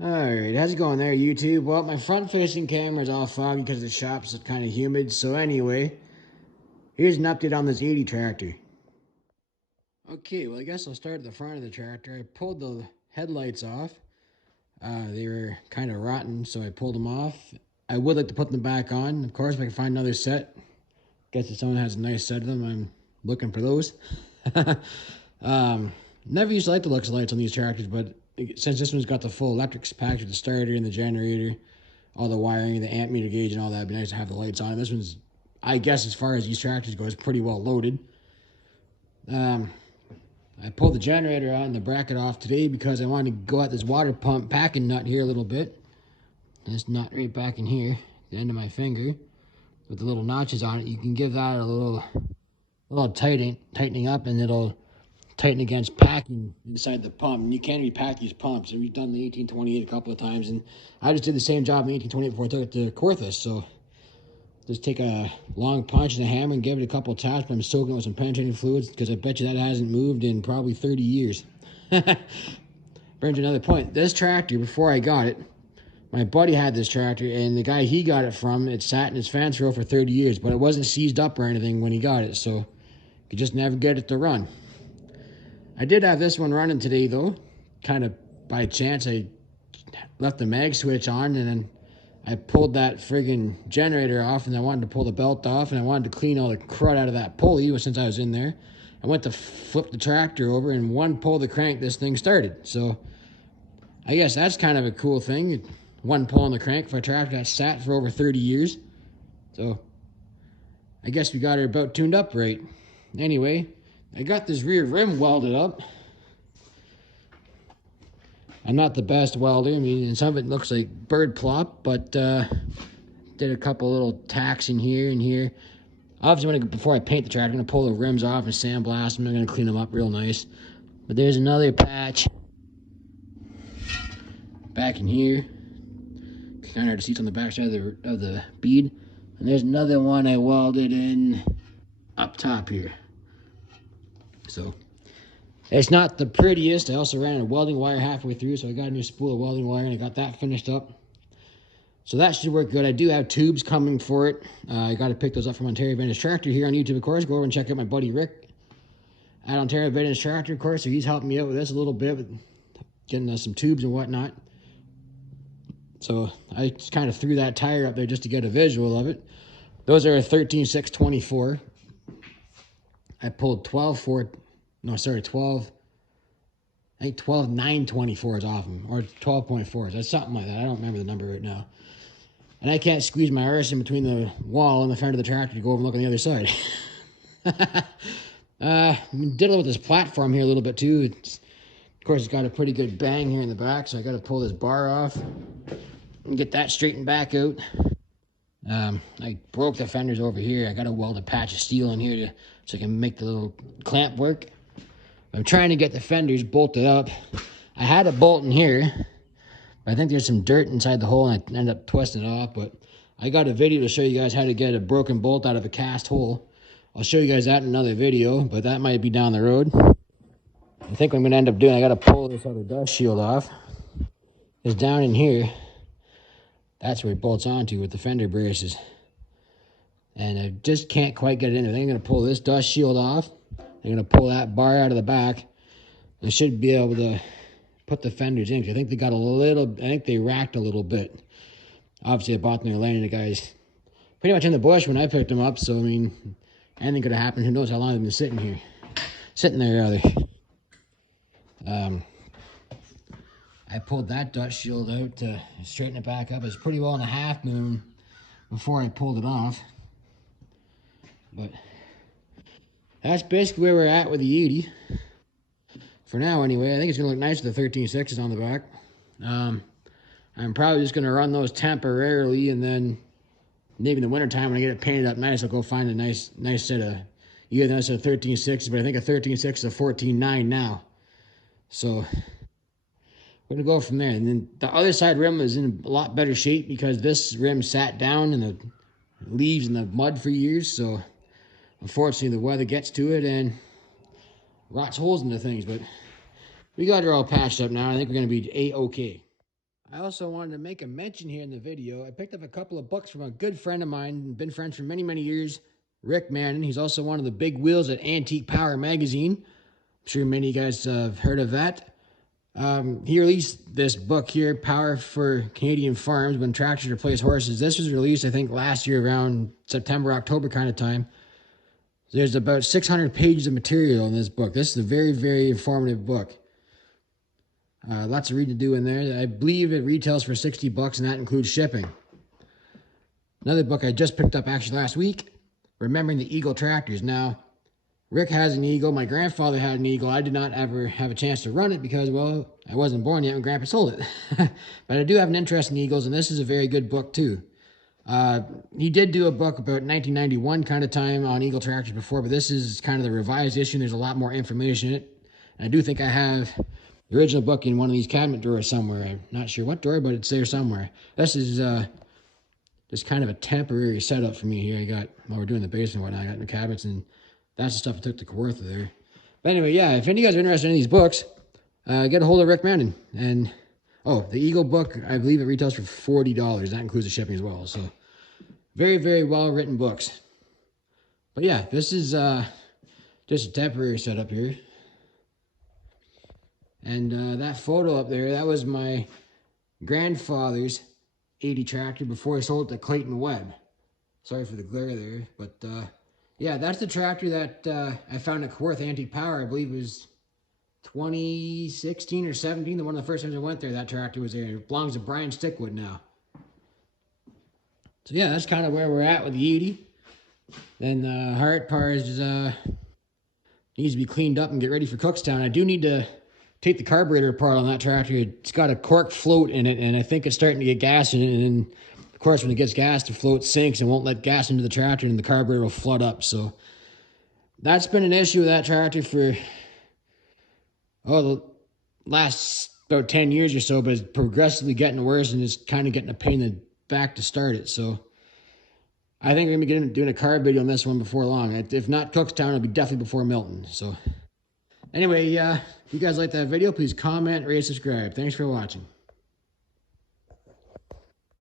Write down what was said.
Alright, how's it going there, YouTube? Well, my front-facing camera is all foggy because the shop's kind of humid. So anyway, here's an update on this 80 tractor. Okay, well, I guess I'll start at the front of the tractor. I pulled the headlights off. They were kind of rotten, so I pulled them off. I would like to put them back on. Of course, if I can find another set. Guess if someone has a nice set of them, I'm looking for those. Never used to like the looks of lights on these tractors, but since this one's got the full electrics package with the starter and the generator, all the wiring, the amp meter gauge and all that, it'd be nice to have the lights on. This one's, I guess as far as these tractors go, is pretty well loaded. I pulled the generator out and the bracket off today because I wanted to go at this water pump packing nut here a little bit. This nut right back in here, the end of my finger, with the little notches on it. You can give that a little tightening up, and it'll tighten against packing inside the pump. And you can repack these pumps. And we've done the 1828 a couple of times, and I just did the same job in the 1828 before I took it to Corthus. So just take a long punch and a hammer and give it a couple of taps, but I'm soaking it with some penetrating fluids because I bet you that hasn't moved in probably 30 years. Brings another point. This tractor, before I got it, my buddy had this tractor, and the guy he got it from, it sat in his fence row for 30 years, but it wasn't seized up or anything when he got it, so you just never get it to run. I did have this one running today, though. Kind of by chance, I left the mag switch on, and then I pulled that friggin' generator off, and I wanted to pull the belt off, and I wanted to clean all the crud out of that pulley since I was in there. I went to flip the tractor over, and one pull of the crank, this thing started. So I guess that's kind of a cool thing. One pull on the crank for a tractor that sat for over 30 years. So I guess we got her about tuned up right. Anyway, I got this rear rim welded up. I'm not the best welder. I mean, some of it looks like bird plop, but did a couple little tacks in here and here. Obviously, before I paint the tractor, I'm going to pull the rims off and sandblast them. I'm going to clean them up real nice. But there's another patch back in here. Kind of hard to see, it's on the back side of the bead. And there's another one I welded in up top here. So it's not the prettiest. I also ran a welding wire halfway through, so I got a new spool of welding wire and I got that finished up. So that should work good. I do have tubes coming for it. I got to pick those up from Ontario Vintage Tractor here on YouTube, of course. Go over and check out my buddy Rick at Ontario Vintage Tractor, of course. So he's helping me out with this a little bit, with getting some tubes and whatnot. So I just kind of threw that tire up there just to get a visual of it. Those are a 13.624. I pulled 12, I think 12.924s off them, or 12.4s. That's something like that. I don't remember the number right now. And I can't squeeze my arse in between the wall and the front of the tractor to go over and look on the other side. I'm diddling with this platform here a little bit too. Of course, it's got a pretty good bang here in the back, so I got to pull this bar off and get that straightened back out. I broke the fenders over here. I got to weld a patch of steel in here so I can make the little clamp work. I'm trying to get the fenders bolted up. I had a bolt in here, but I think there's some dirt inside the hole, and I ended up twisting it off. But I got a video to show you guys how to get a broken bolt out of a cast hole. I'll show you guys that in another video, but that might be down the road. I think what I'm going to end up doing, I got to pull this other dust shield off. It's down in here. That's where it bolts onto with the fender braces. And I just can't quite get it in there. I think I'm going to pull this dust shield off. I'm going to pull that bar out of the back. I should be able to put the fenders in. I think they got a little, I think they racked a little bit. Obviously, I bought them, they're laying the guys pretty much in the bush when I picked them up. So, I mean, anything could have happened. Who knows how long they've been sitting here. Sitting there, rather. I pulled that dust shield out to straighten it back up. It was pretty well in a half moon before I pulled it off. But that's basically where we're at with the 80. For now, anyway. I think it's going to look nice with the 13.6s on the back. I'm probably just going to run those temporarily, and then maybe in the wintertime when I get it painted up nice, I'll go find a nice set of, either that's a 13.6, but I think a 13.6 is a 14.9 now. So we're going to go from there. And then the other side rim is in a lot better shape because this rim sat down in the leaves and the mud for years. So unfortunately, the weather gets to it and rots holes into things. But we got her all patched up now. I think we're going to be A-okay. I also wanted to make a mention here in the video. I picked up a couple of books from a good friend of mine, been friends for many, many years, Rick Mannen. He's also one of the big wheels at Antique Power magazine. I'm sure many of you guys have heard of that. He released this book here, Power for Canadian Farms, When Tractors Replace Horses. This was released, I think, last year around September, October kind of time. There's about 600 pages of material in this book. This is a very, very informative book. Lots of reading to do in there. I believe it retails for $60, and that includes shipping. Another book I just picked up actually last week, Remembering the Eagle Tractors. Now, Rick has an Eagle. My grandfather had an Eagle. I did not ever have a chance to run it because, well, I wasn't born yet when Grandpa sold it. But I do have an interest in Eagles, and this is a very good book, too. He did do a book about 1991 kind of time on Eagle tractors before, but this is kind of the revised issue. There's a lot more information in it. And I do think I have the original book in one of these cabinet drawers somewhere. I'm not sure what drawer, but it's there somewhere. This is just kind of a temporary setup for me here. I got, while we're doing the basement and whatnot, I got the cabinets, and that's the stuff I took to Kawartha there. But anyway, yeah, if any of you guys are interested in these books, get a hold of Rick Mannen. And, oh, the Eagle book, I believe it retails for $40. That includes the shipping as well. So, very, very well-written books. But yeah, this is just a temporary setup here. And that photo up there, that was my grandfather's 80 tractor before he sold it to Clayton Webb. Sorry for the glare there, but yeah, that's the tractor that I found at Kawartha Antique Power. I believe it was 2016 or 17. One of the first times I went there, that tractor was there. It belongs to Brian Stickwood now. So yeah, that's kind of where we're at with the 80. Then the hard part is needs to be cleaned up and get ready for Cookstown. I do need to take the carburetor apart on that tractor. It's got a cork float in it, and I think it's starting to get gas in it. And then, of course, when it gets gas, the float sinks and won't let gas into the tractor, and the carburetor will flood up. So that's been an issue with that tractor for, the last about 10 years or so, but it's progressively getting worse, and it's kind of getting a pain in the back to start it. So I think we're going to be doing a carb video on this one before long. If not Cookstown, it'll be definitely before Milton. So anyway, if you guys like that video, please comment, rate, subscribe. Thanks for watching.